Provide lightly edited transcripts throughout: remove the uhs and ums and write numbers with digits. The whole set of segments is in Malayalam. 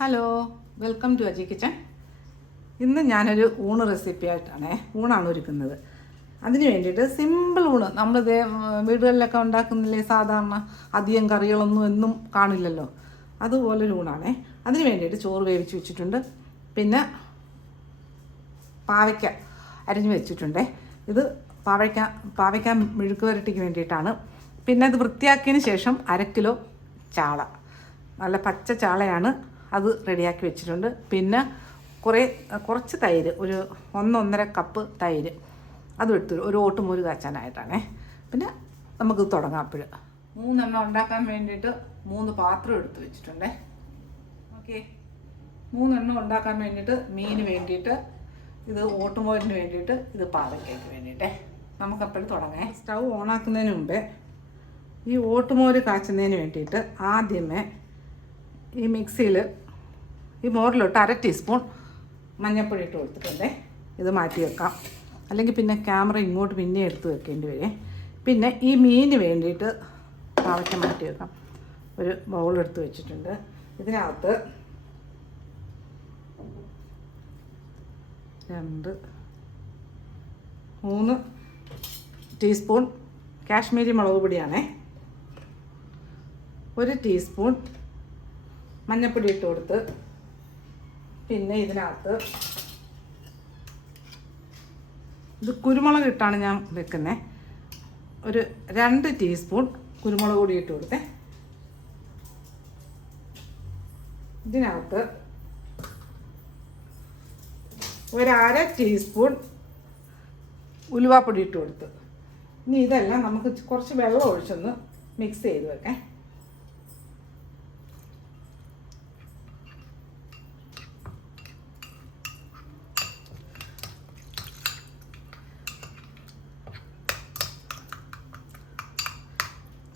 Hello, welcome to Aji kitchen. ഇന്ന് ഞാനൊരു ഊണ് റെസിപ്പി ഊണാണ് ഒരുക്കുന്നത്. അതിന് വേണ്ടിയിട്ട് സിമ്പിൾ ഊണ് നമ്മളിത് വീടുകളിലൊക്കെ ഉണ്ടാക്കുന്നില്ലേ, സാധാരണ അധികം കറികളൊന്നും എന്നും കാണില്ലല്ലോ, അതുപോലൊരു ഊണാണേ. അതിന് വേണ്ടിയിട്ട് ചോറ് വേവിച്ച് വെച്ചിട്ടുണ്ട്, പാവയ്ക്ക അരിഞ്ഞ് വെച്ചിട്ടുണ്ടേ. ഇത് പാവയ്ക്ക മെഴുക്ക് വരട്ടിക്ക് വേണ്ടിയിട്ടാണ്. പിന്നെ അത് വൃത്തിയാക്കിയതിന് ശേഷം 1/2 കിലോ ചാള, നല്ല പച്ച ചാളയാണ്, അത് റെഡിയാക്കി വെച്ചിട്ടുണ്ട്. പിന്നെ കുറച്ച് തൈര്, ഒരു 1-1.5 കപ്പ് തൈര് അതും എടുത്തു, ഒരു ഓട്ടുമോര് കാച്ചാനായിട്ടാണേ. പിന്നെ നമുക്ക് തുടങ്ങാം. 3 എണ്ണം ഉണ്ടാക്കാൻ വേണ്ടിയിട്ട് 3 പാത്രം എടുത്ത് വെച്ചിട്ടുണ്ടേ. ഓക്കെ, 3 എണ്ണം ഉണ്ടാക്കാൻ വേണ്ടിയിട്ട് മീന് വേണ്ടിയിട്ട്, ഇത് ഓട്ടുമോരിന് വേണ്ടിയിട്ട്, ഇത് പാവയ്ക്കയ്ക്ക് വേണ്ടിയിട്ടേ. നമുക്കപ്പോഴും തുടങ്ങാം. സ്റ്റൗ ഓണാക്കുന്നതിന് മുമ്പേ ഈ ഓട്ടുമോര് കാച്ചുന്നതിന് വേണ്ടിയിട്ട് ആദ്യമേ ഈ മിക്സിയിൽ ഈ മോരിലോട്ട് 1/2 ടീസ്പൂൺ മഞ്ഞൾപ്പൊടി ഇട്ട് കൊടുത്തിട്ടുണ്ടേ. ഇത് മാറ്റി വെക്കാം, അല്ലെങ്കിൽ പിന്നെ ക്യാമറ ഇങ്ങോട്ട് പിന്നെ എടുത്ത് വെക്കേണ്ടി വരും. പിന്നെ ഈ മീന് വേണ്ടിയിട്ട് പാവയ്ക്ക മാറ്റി വെക്കാം. ഒരു ബൗളെടുത്ത് വെച്ചിട്ടുണ്ട്. ഇതിനകത്ത് 2-3 ടീസ്പൂൺ കാശ്മീരി മുളക് പൊടിയാണേ. 1 ടീസ്പൂൺ മഞ്ഞൾപ്പൊടി ഇട്ട് കൊടുത്ത്, പിന്നെ ഇതിനകത്ത് ഇത് കുരുമുളക് ഇട്ടാണ് ഞാൻ വെക്കുന്നത്. ഒരു 2 ടീസ്പൂൺ കുരുമുളക് പൊടി ഇട്ട് കൊടുത്തേ. ഇതിനകത്ത് 1/2 ടീസ്പൂൺ ഉലുവാപ്പൊടി ഇട്ട് കൊടുത്ത്. ഇനി ഇതെല്ലാം നമുക്ക് കുറച്ച് വെള്ളം ഒഴിച്ചൊന്ന് മിക്സ് ചെയ്ത് വെക്കാം.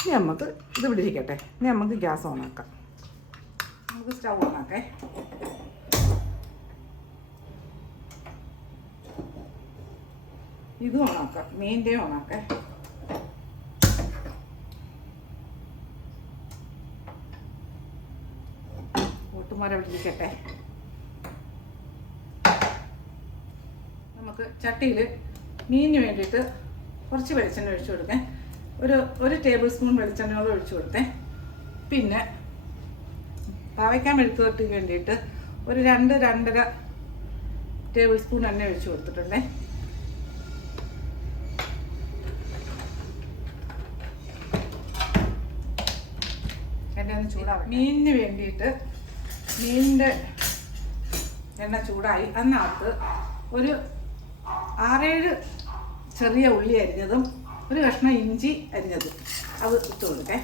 ഇനി നമുക്ക് ഇത് ഇവിടെ ഇരിക്കട്ടെ. ഇനി നമുക്ക് ഗ്യാസ് ഓണാക്കാം. നമുക്ക് സ്റ്റൗ ഓണാക്കേ. ഇതും ഓണാക്കാം, മീൻ്റെയും ഓണാക്കേ. ഓട്ടുമോര് ഇവിടെ ഇരിക്കട്ടെ. നമുക്ക് ചട്ടിയിൽ മീനിന് വേണ്ടിയിട്ട് കുറച്ച് വെളിച്ചെണ്ണ ഒഴിച്ചു കൊടുക്കാം. ഒരു ടേബിൾ സ്പൂൺ വെളിച്ചെണ്ണയോളം ഒഴിച്ചു കൊടുത്തേ. പിന്നെ പാവയ്ക്ക മെഴുക്ക് വരട്ടിക്ക് വേണ്ടിയിട്ട് ഒരു 2-2.5 ടേബിൾ സ്പൂൺ എണ്ണ ഒഴിച്ചു കൊടുത്തിട്ടുണ്ടേ. എണ്ണ ഒന്ന് ചൂടാവും. മീനിന് വേണ്ടിയിട്ട് മീനിൻ്റെ എണ്ണ ചൂടായി. അതിനകത്ത് ഒരു 6-7 ചെറിയ ഉള്ളി അരിഞ്ഞതും ഒരു കഷ്ണം ഇഞ്ചി അരിഞ്ഞത് അത് ഇട്ട് കൊടുക്കേ.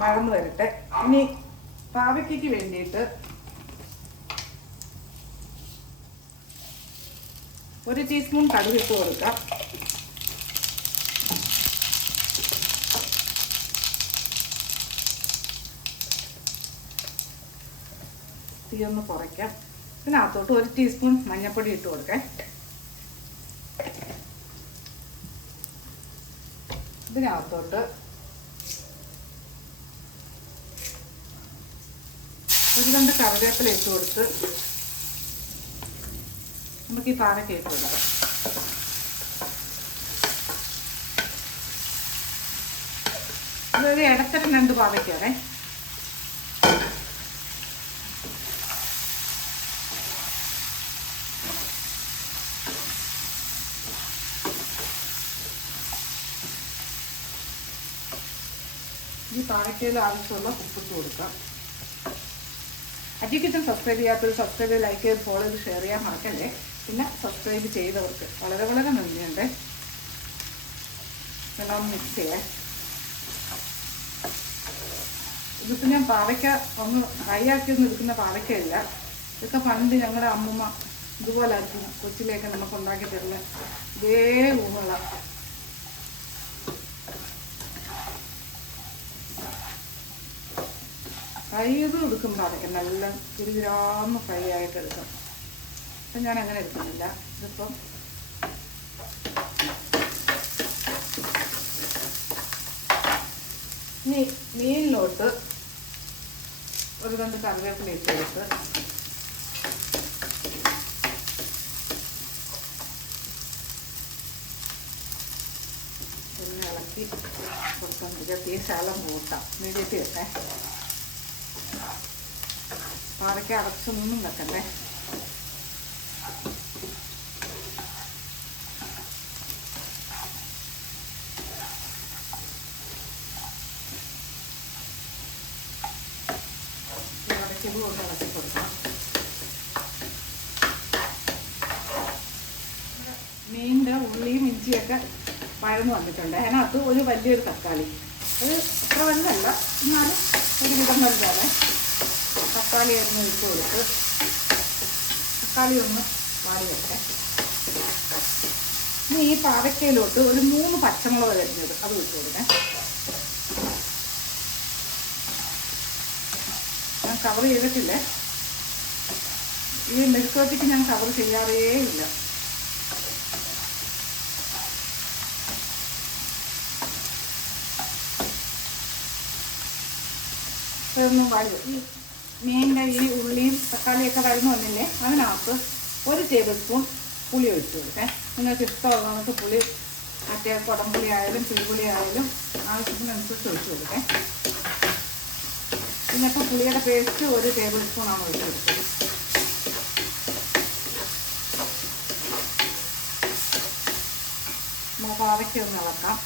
വഴന്ന് വരട്ടെ. ഇനി പാവയ്ക്കയ്ക്ക് വേണ്ടിയിട്ട് 1 ടീസ്പൂൺ കടുക് ഇട്ട് കൊടുക്കാം. തീയൊന്ന് കുറയ്ക്കാം. ഇതിനകത്തോട്ട് 1 ടീസ്പൂൺ മഞ്ഞൾപ്പൊടി ഇട്ട് കൊടുക്കാം. ഇതിനകത്തോട്ട് 1-2 കറിവേപ്പില ഇട്ട് കൊടുത്ത് നമുക്ക് ഈ പാവയ്ക്ക ഇട്ട് കൊടുക്കാം. ഇതൊരു ഇടത്തരം 2 പാവയ്ക്കാണേ. ഈ പാവയ്ക്കയിൽ ആവശ്യമുള്ള ഉപ്പിട്ട് കൊടുക്കാം. അജി കിച്ചൺ സബ്സ്ക്രൈബ് ചെയ്യാത്തവർ സബ്സ്ക്രൈബ് ചെയ്ത്, ലൈക്ക് ചെയ്ത്, ഫോളോ ചെയ്ത്, ഷെയർ ചെയ്യാൻ മറക്കല്ലേ. പിന്നെ സബ്സ്ക്രൈബ് ചെയ്തവർക്ക് വളരെ വളരെ നന്ദിയുണ്ട്. എല്ലാം മിക്സ് ചെയ്യാം. ഇതിപ്പോൾ ഞാൻ പാവയ്ക്ക ഒന്ന് ഫ്രൈ ആക്കിയൊന്നും എടുക്കുന്ന പാവയ്ക്കയില്ല. ഇതൊക്കെ പണ്ട് ഞങ്ങളുടെ അമ്മൂമ്മ ഇതുപോലെ ആയിരിക്കും കൊച്ചിലേക്ക് നമുക്ക് ഉണ്ടാക്കി തരുന്നത്. ഇതേ ഊണുള്ള ഫ്രൈ ചെയ്ത് എടുക്കുമ്പോഴാണ് നല്ല ഗുരുഗുരാന്ന് ഫ്രൈ ആയിട്ട് എടുക്കാം. അപ്പം ഞാൻ അങ്ങനെ എടുക്കുന്നില്ല. ഇതിപ്പം ഇനി മീനിലോട്ട് ഒരു 2 കറിവേപ്പില ഇട്ട് കൊടുത്ത് ഒന്ന് ഇളക്കി കൊടുക്കാൻ തീ ശകലം കൂട്ടാം. മീഡിയത്തിൽ വെക്കേ. പാവയ്ക്ക അടച്ചൊന്നും വെക്കണ്ടേ. ഇതും ഒന്ന് ഇളക്കി കൊടുക്കണം. മീനിൻ്റെ ഉള്ളിയും ഇഞ്ചിയൊക്കെ വഴന്ന് വന്നിട്ടുണ്ട്. അതിനകത്ത് ഒരു വലിയൊരു തക്കാളി, അത് അത്ര വലുതല്ല എന്നാലും ഒരു വിധം വലുതാണ്. തക്കാളി അരിഞ്ഞ് ഇട്ട് കൊടുത്ത് തക്കാളി ഒന്ന് വാടി വെക്കട്ടെ. ഇനി ഈ പാവയ്ക്കയിലോട്ട് ഒരു 3 പച്ചമുളക് അരിഞ്ഞത് അത് ഇട്ട് കൊടുക്കേ. ഞാൻ കവർ ചെയ്തിട്ടില്ലേ. ഈ മെഴുക്കുവരട്ടിക്ക് ഞാൻ കവർ ചെയ്യാറേ ഇല്ല. ഇതൊന്നും വാടി. ഈ മീനിൻ്റെ ഈ ഉള്ളിയും തക്കാളിയൊക്കെ വഴന്നു വന്നില്ലേ, അതിനകത്ത് 1 ടേബിൾ സ്പൂൺ പുളി ഒഴിച്ചു കൊടുക്കേ. നിങ്ങൾക്ക് ഇഷ്ടമുള്ള നമുക്ക് പുളി, മറ്റേ കുടംപുളി ആയാലും പിഴുപുളി ആയാലും ആവശ്യത്തിനനുസരിച്ച് ഒഴിച്ചു കൊടുക്കേ. പിന്നിപ്പോൾ പുളിയുടെ പേസ്റ്റ് 1 ടേബിൾ സ്പൂണാണ് ഒഴിച്ചു കൊടുത്തത്. പാവയ്ക്ക ഒന്ന് ഇളക്കാം.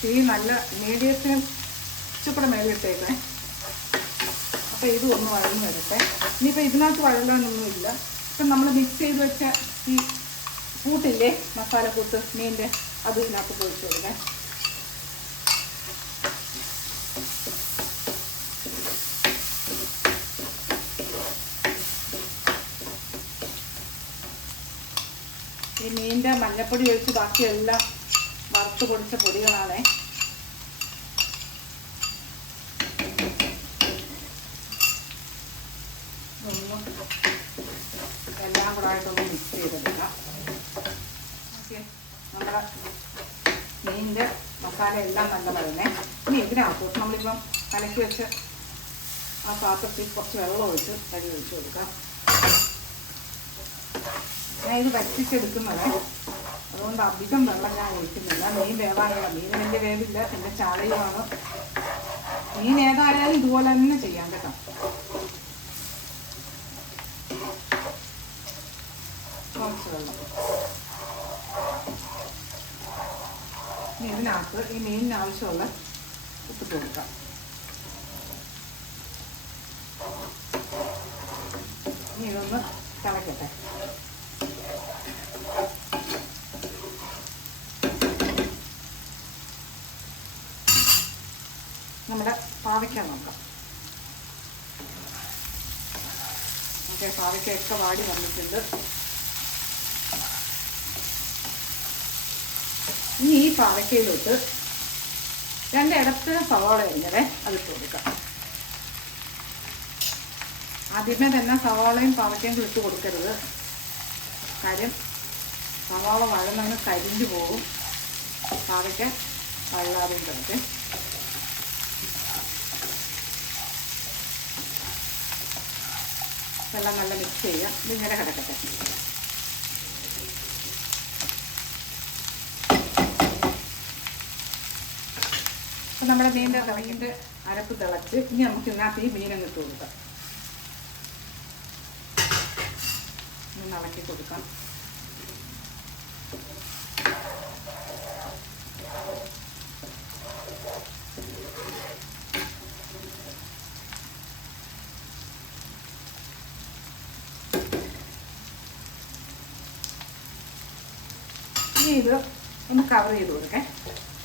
തീ നല്ല മീഡിയത്തിന് ഇച്ചിരി മേലിട്ടേക്കേ. അപ്പോൾ ഇതും ഒന്ന് വഴന്ന് വരട്ടെ. ഇനിയിപ്പോൾ ഇതിനകത്ത് വഴലാനൊന്നുമില്ല. ഇപ്പം നമ്മൾ മിക്സ് ചെയ്ത് വെച്ച ഈ കൂട്ടില്ലേ, മസാലക്കൂട്ട് മീനിൻ്റെ, അത് ഇതിനകത്ത് പൊഴിച്ച് കൊടുക്കേ. ഈ മീനിൻ്റെ മഞ്ഞപ്പൊടി ഒഴിച്ച് ബാക്കിയെല്ലാം വറുത്ത് പൊടിച്ച പൊടികളാണേ. എല്ലാം കൂടെ ആയിട്ടൊന്ന് മിക്സ് ചെയ്തെടുക്കാം. ഓക്കെ, നമ്മുടെ മീനിൻ്റെ മസാല എല്ലാം നല്ല വരുന്നേ. ഇനി ഇതിനകത്ത് നമ്മളിപ്പം കലക്കി വെച്ച് ആ പാത്രത്തിൽ കുറച്ച് വെള്ളം ഒഴിച്ച് കഴുകി ഒഴിച്ച് കൊടുക്കാം. ഞാൻ ഇത് വറ്റിച്ചെടുക്കുന്നത്, അതുകൊണ്ട് അധികം വെള്ളം ഞാൻ ഒഴിക്കുന്നില്ല. മീൻ വേവാനുള്ള, മീൻ വലിയ വേവില്ല, എൻ്റെ ചാളയുമാണ്. മീൻ ഏതായാലും ഇതുപോലെ തന്നെ ചെയ്യാൻ കേട്ടോ. കുറച്ച് വെള്ളം ഇതിനകത്ത് ഈ മീനിന് ആവശ്യമുള്ള ഉപ്പിട്ട് കൊടുക്കാം. ഇനി ഇതൊന്ന് തിളക്കട്ടെ. നമ്മുടെ പാവയ്ക്ക നോക്കാം. ഓക്കെ, പാവയ്ക്കൊക്കെ വാടി വന്നിട്ടുണ്ട്. ഇനി ഈ പാവയ്ക്കയിലോട്ട് 2 ഇടത്തരം സവാള അരിഞ്ഞതേ അതിട്ട് കൊടുക്കാം. ആദ്യമേ തന്നെ സവാളയും പാവയ്ക്കയും ഇട്ട് കൊടുക്കരുത്. കാര്യം സവാള വഴന്നങ്ങ് കരിഞ്ഞു പോകും. പാവയ്ക്ക വഴലാതെയും കിടക്കും. എല്ലാം നല്ല മിക്സ് ചെയ്യാം. ഇതിങ്ങനെ കിടക്കട്ടെ. അപ്പം നമ്മുടെ മീനിൻ്റെ അരപ്പ് തിളച്ച് ഇനി നമുക്ക് ഇതിനകത്ത് ഈ മീനങ്ങ് ഇട്ട് കൊടുക്കാം. ഒന്ന് ഇളക്കി കൊടുക്കാം. ഇനി ഇത് ഒന്ന് കവർ ചെയ്ത് കൊടുക്കേ.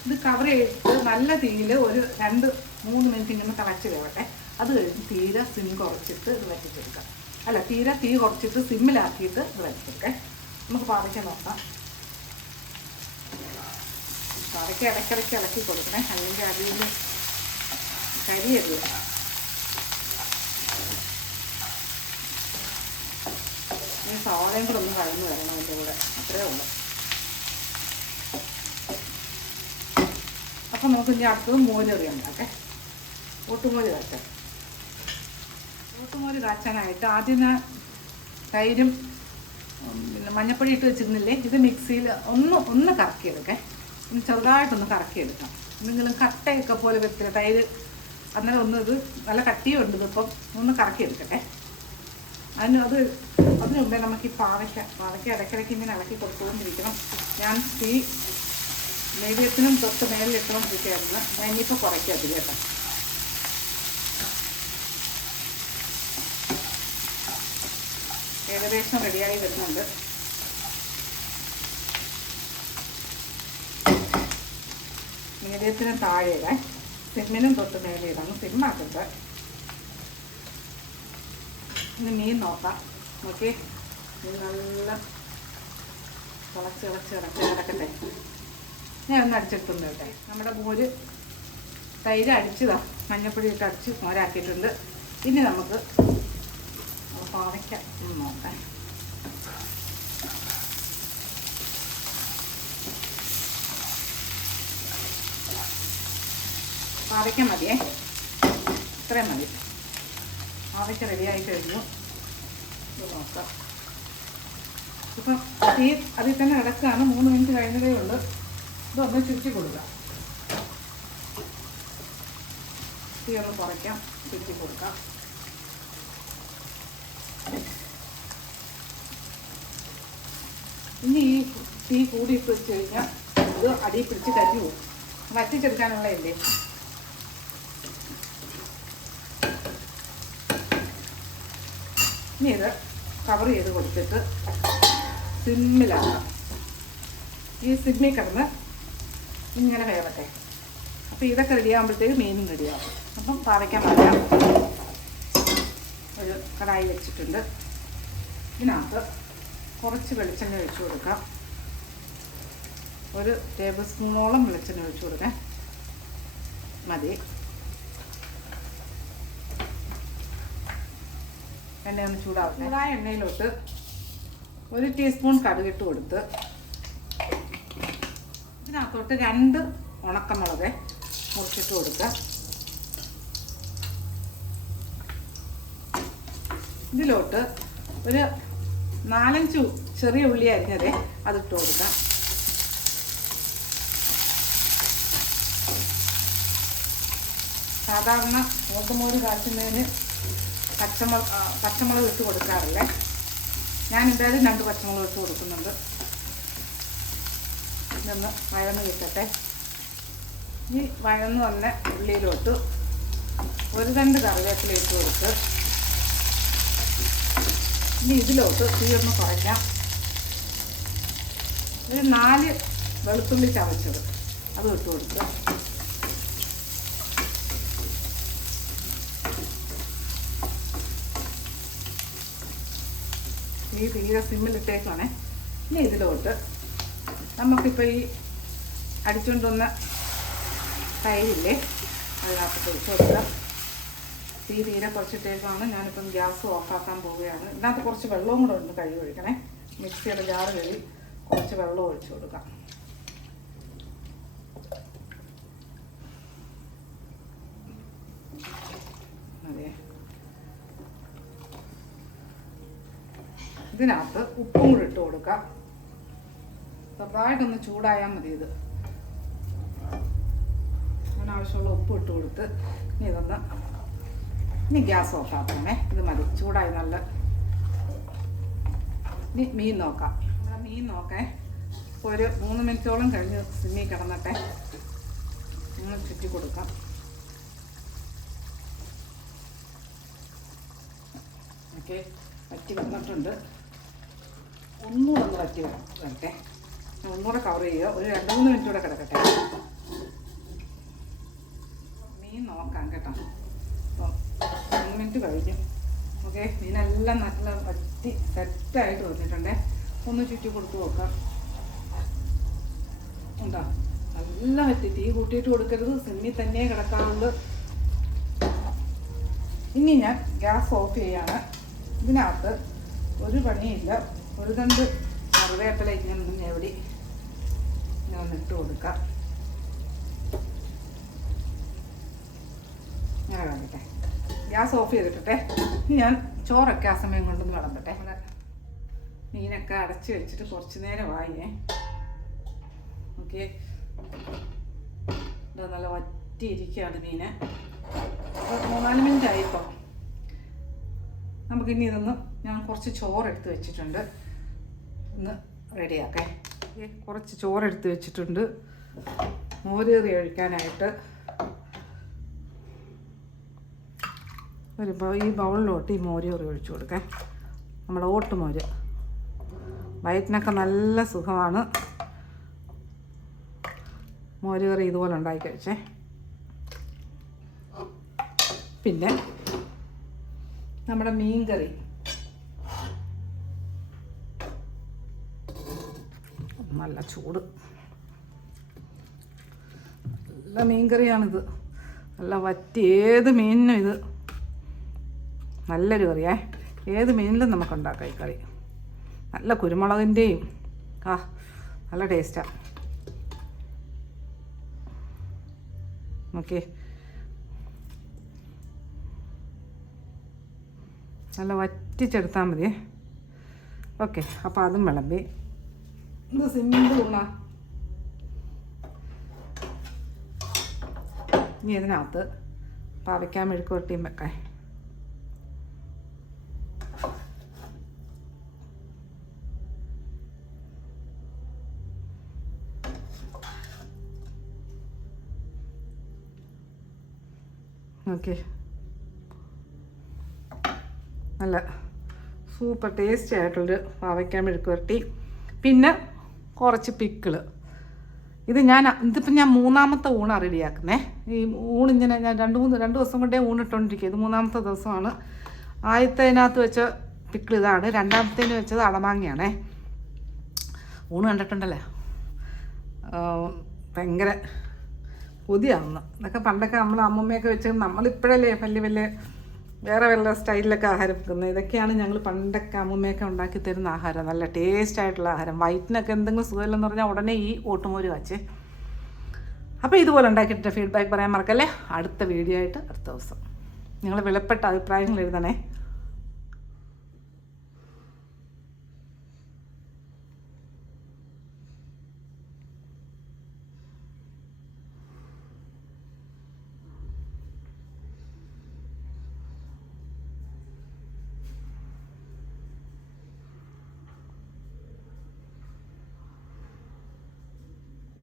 ഇത് കവർ ചെയ്തിട്ട് നല്ല തീയിൽ ഒരു 2-3 മിനിറ്റ് ഇങ്ങനെ തിളച്ച് വേവട്ടെ. അത് കഴിഞ്ഞ് തീരെ സിം കുറച്ചിട്ട് ഇത് വറ്റിച്ചെടുക്കാം. അല്ല, തീരെ തീ കുറച്ചിട്ട് സിമ്മിലാക്കിയിട്ട് ഇത് വറ്റിച്ചെടുക്കേ. നമുക്ക് പാവയ്ക്ക നോക്കാം. പാവയ്ക്ക ഇടയ്ക്കിടയ്ക്ക് ഇളക്കി കൊടുക്കണേ, അല്ലെങ്കിൽ അടിയിൽ കരിയരുത്. ഈ സവാളയും കൂടെ ഒന്ന് വഴന്ന് വരണം അതിൻ്റെ കൂടെ, അത്രയേ ഉള്ളൂ. അപ്പം നമുക്ക് ഇനി അടുത്തത് മോരറി ഉണ്ടാക്കേ. ഓട്ടുമോര് കാച്ചാൻ. ഓട്ടുമോര് കാച്ചാനായിട്ട് ആദ്യം ഞാൻ തൈരും പിന്നെ മഞ്ഞപ്പൊടി ഇട്ട് വെച്ചിരുന്നില്ലേ, ഇത് മിക്സിയിൽ ഒന്ന് കറക്കിയെടുക്കേ. ഒന്ന് ചെറുതായിട്ടൊന്ന് കറക്കിയെടുക്കാം. എന്തെങ്കിലും കട്ടയൊക്കെ പോലെ വെച്ചില്ല തൈര്, അന്നേരം ഇത് നല്ല കട്ടിയുണ്ട്. ഇതിപ്പം ഒന്ന് കറക്കിയെടുക്കട്ടെ. അതിന് മുമ്പേ നമുക്ക് ഈ പാവയ്ക്ക ഇടയ്ക്കിടയ്ക്ക് ഇങ്ങനെ ഇളക്കി കൊടുത്തുകൊണ്ടിരിക്കണം. ഞാൻ മീഡിയത്തിനും തൊട്ട് മേലിലിട്ടുകൊണ്ടിരിക്കുകയായിരുന്നു. ഞാൻ ഇനിയിപ്പോൾ കുറയ്ക്കത്തില്ല കേട്ടോ. ഏകദേശം റെഡിയായി വരുന്നുണ്ട്. മീഡിയത്തിന് താഴെ ഇടാൻ, സിമ്മിനും തൊട്ട് മേലെ ഇടാം. സിമ്മാക്കരുത്. ഇനി മീൻ നോക്കാം. ഓക്കെ, മീൻ നല്ല കിടക്കട്ടെ. ഞാൻ ഒന്ന് അടിച്ചെടുത്തുണ്ട് കേട്ടെ. നമ്മുടെ മോര് തൈര് അടിച്ചതാ, മഞ്ഞപ്പൊടി ഇട്ട് അടിച്ച് മോരാക്കിയിട്ടുണ്ട്. ഇനി നമുക്ക് പാവയ്ക്ക നോക്കാം. പാവയ്ക്ക മതിയേ, ഇത്രയും മതി. പാവയ്ക്ക റെഡിയായി കഴിഞ്ഞു. ഇത് നോക്കാം. ഇപ്പം തീ അതിൽ തന്നെ കിടക്കുകയാണ്. 3 മിനിറ്റ് കഴിഞ്ഞതേ ഉള്ളൂ. ഇതൊന്ന് ചുരുട്ടി കൊടുക്കാം. തീ ഒന്ന് കുറയ്ക്കാം, ചുരുട്ടി കൊടുക്കാം. ഇനി ഈ തീ കൂടി ഇട്ട് വെച്ച് കഴിഞ്ഞാൽ ഇത് അടിയിൽ പിടിച്ച് കരിഞ്ഞു പോകും. വറ്റിച്ചെടുക്കാനുള്ളതല്ലേ. ഇനി ഇത് കവർ ചെയ്ത് കൊടുത്തിട്ട് സിമ്മിലാക്കാം. ഈ സിമ്മിൽ കിടന്ന് ഇങ്ങനെ വേവട്ടെ. അപ്പോൾ ഇതൊക്കെ റെഡിയാകുമ്പോഴത്തേക്ക് മീനും റെഡിയാകും. അപ്പം പാവയ്ക്കാൻ മാറ്റാം. ഒരു കടായി വെച്ചിട്ടുണ്ട്. ഇതിനകത്ത് കുറച്ച് വെളിച്ചെണ്ണ ഒഴിച്ചു കൊടുക്കാം. 1 ടേബിൾ സ്പൂണോളം വെളിച്ചെണ്ണ ഒഴിച്ചു കൊടുക്കാം. മതി. എണ്ണ ഒന്ന് ചൂടാവും. ചൂടായ എണ്ണയിലോട്ട് 1 ടീസ്പൂൺ കടുകിട്ട് കൊടുത്ത് ഇതിനകത്തോട്ട് 2 ഉണക്കമുളക് മുറിച്ചിട്ട് കൊടുക്കുക. ഇതിലോട്ട് ഒരു 4-5 ചെറിയ ഉള്ളി അരിഞ്ഞത് അതിട്ട് കൊടുക്കാം. സാധാരണ ഓട്ടുമോര് കാച്ചുന്നതിന് പച്ചമുളക് ഇട്ട് കൊടുക്കാറില്ലേ. ഞാൻ എന്തായാലും 2 പച്ചമുളക് ഇട്ട് കൊടുക്കുന്നുണ്ട്. ഇതൊന്ന് വഴന്ന് കിട്ടട്ടെ. ഈ വഴന്ന് വന്ന ഉള്ളിയിലോട്ട് 1 തണ്ട് കറിവേപ്പില ഇട്ട് കൊടുത്ത് ഇനി ഇതിലോട്ട് തീ ഒന്ന് കുറയ്ക്കാം. ഒരു 4 വെളുത്തുള്ളി ചതച്ചത് അത് ഇട്ട് കൊടുക്കുക. ഈ തീരെ സിമ്മിലിട്ടേക്കാണേ. ഇനി ഇതിലോട്ട് നമുക്കിപ്പോൾ ഈ അടിച്ചുകൊണ്ട് വന്ന തൈരില്ലേ അതിനകത്ത് ഒഴിച്ച് കൊടുക്കാം. തീ തീരെ കുറച്ചിട്ടേക്കാണ്. ഞാനിപ്പം ഗ്യാസ് ഓഫാക്കാൻ പോവുകയാണ്. ഇതിനകത്ത് കുറച്ച് വെള്ളവും കൂടെ ഉണ്ട്. കഴുകി ഒഴിക്കണേ. മിക്സിയുടെ ജാറ് കഴുകി കുറച്ച് വെള്ളം ഒഴിച്ചു കൊടുക്കാം. അതെ, ഇതിനകത്ത് ഉപ്പും കൂടെ ഇട്ട് കൊടുക്കാം. ചെറുതായിട്ടൊന്ന് ചൂടായാൽ മതി. ഇത് അതിനാവശ്യമുള്ള ഉപ്പ് ഇട്ട് കൊടുത്ത് ഇനി ഗ്യാസ് ഓഫാക്കണേ. ഇത് മതി, ചൂടായി നല്ല. ഇനി മീൻ നോക്കാം. മീൻ നോക്കേ. ഒരു 3 മിനിറ്റോളം കഴിഞ്ഞ് സിമ്മിൽ കിടന്നട്ടെ. ഒന്ന് ചുറ്റി കൊടുക്കാം. ഓക്കെ, വറ്റി വന്നിട്ടുണ്ട്. ഒന്നുകൂടെ ഒന്ന് വറ്റി വരട്ടെ. ഒന്നുകൂടെ കവർ ചെയ്യുക. ഒരു 2-3 മിനിറ്റ് കൂടെ കിടക്കട്ടെ. മീൻ നോക്കാം കേട്ടോ. അപ്പോൾ 3 മിനിറ്റ് കഴിഞ്ഞു. ഓക്കെ, മീനെല്ലാം നല്ല വറ്റി സെറ്റായിട്ട് വന്നിട്ടുണ്ടേ. ഒന്ന് ചുറ്റി കൊടുത്ത് നോക്കാം. ഉണ്ടോ? നല്ല വറ്റി. തീ കൂട്ടിയിട്ട് കൊടുക്കരുത്, സിമ്മിൽ തന്നെ കിടക്കാറുണ്ട്. ഇനി ഞാൻ ഗ്യാസ് ഓഫ് ചെയ്യാണ്. ഇതിനകത്ത് ഒരു പണിയില്ല. ഒരു തണ്ട് കറിവേപ്പില ഇങ്ങനെ ഞെവടി ഞാൻ ഇട്ട് കൊടുക്കാം. ഞാൻ കാണിട്ടെ. ഗ്യാസ് ഓഫ് ചെയ്തിട്ടെ ഞാൻ ചോറൊക്കെ ആ സമയം കൊണ്ടൊന്ന് വിളമ്പട്ടെ. മീനൊക്കെ അടച്ച് വെച്ചിട്ട് കുറച്ച് നേരമായേ. ഓക്കെ, നല്ല വറ്റിയിരിക്കുകയാണ് മീന്. 3-4 മിനിറ്റ് ആയിപ്പോൾ. നമുക്കിനി ഇതൊന്ന് ഞാൻ കുറച്ച് ചോറെടുത്ത് വെച്ചിട്ടുണ്ട്, ഒന്ന് റെഡിയാക്കേ. കുറച്ച് ചോറെടുത്ത് വെച്ചിട്ടുണ്ട് മോരേറി ഒഴിക്കാനായിട്ട്. ഈ ബൗളിലോട്ട് ഈ മോരേറി ഒഴിച്ചു കൊടുക്കേ. നമ്മുടെ ഓട്ടുമോര് വയറ്റിനൊക്കെ നല്ല സുഖമാണ്. മോരുകറി ഇതുപോലെ ഉണ്ടാക്കി കഴിച്ചേ. പിന്നെ നമ്മുടെ മീൻ കറി, നല്ല ചൂട്, നല്ല മീൻ കറിയാണിത്. നല്ല വറ്റി. ഏത് മീനിനും ഇത് നല്ലൊരു കറിയേ. ഏത് മീനിലും നമുക്കുണ്ടാക്കാം ഈ കറി. നല്ല കുരുമുളകിൻ്റെയും നല്ല ടേസ്റ്റാണ്. ഓക്കെ, നല്ല വറ്റിച്ചെടുത്താൽ മതിയേ. ഓക്കെ, അപ്പോൾ അതും വിളമ്പി. ഇത് സിമ്പിൾ ഊണാ. ഇനി ഇതിനകത്ത് പാവയ്ക്കാൻ മെഴുക്ക് വരട്ടിയും വെക്കാം. ഓക്കെ, നല്ല സൂപ്പർ ടേസ്റ്റി ആയിട്ടുള്ളൊരു പാവയ്ക്കാൻ മെഴുക്ക് വരട്ടി. പിന്നെ കുറച്ച് പിക്കിള്. ഇതിപ്പോൾ ഞാൻ 3-ാമത്തെ ഊണാണ് റെഡിയാക്കുന്നത്. ഈ ഊണിങ്ങനെ ഞാൻ 2 ദിവസം കൊണ്ടേ ഊണിട്ടുകൊണ്ടിരിക്കുക. ഇത് 3-ാമത്തെ ദിവസമാണ്. ആദ്യത്തേതിനകത്ത് വെച്ച പിക്കിൾ ഇതാണ്. 2-ാമത്തേന് വെച്ചത് അടമാങ്ങയാണേ. ഊണ് കണ്ടിട്ടുണ്ടല്ലേ, ഭയങ്കര കൊതിയാവുന്നു. ഇതൊക്കെ പണ്ടൊക്കെ നമ്മൾ അമ്മമ്മയൊക്കെ വെച്ച് നമ്മളിപ്പോഴല്ലേ വലിയ വേറെ വല്ല സ്റ്റൈലിലൊക്കെ ആഹാരം വെക്കുന്നത്. ഇതൊക്കെയാണ് ഞങ്ങൾ പണ്ടൊക്കെ അമ്മമ്മയൊക്കെ ഉണ്ടാക്കി തരുന്ന ആഹാരം. നല്ല ടേസ്റ്റ് ആയിട്ടുള്ള ആഹാരം. വയറ്റിനൊക്കെ എന്തെങ്കിലും സുഖമില്ലെന്ന് പറഞ്ഞാൽ ഉടനെ ഈ ഓട്ടുമോര് കാച്ചേ. അപ്പോൾ ഇതുപോലെ ഉണ്ടാക്കിയിട്ട് ഫീഡ്ബാക്ക് പറയാൻ മറക്കല്ലേ. അടുത്ത വീഡിയോ ആയിട്ട് അടുത്ത ദിവസം നിങ്ങൾ വിലപ്പെട്ട അഭിപ്രായങ്ങൾ എഴുതണേ.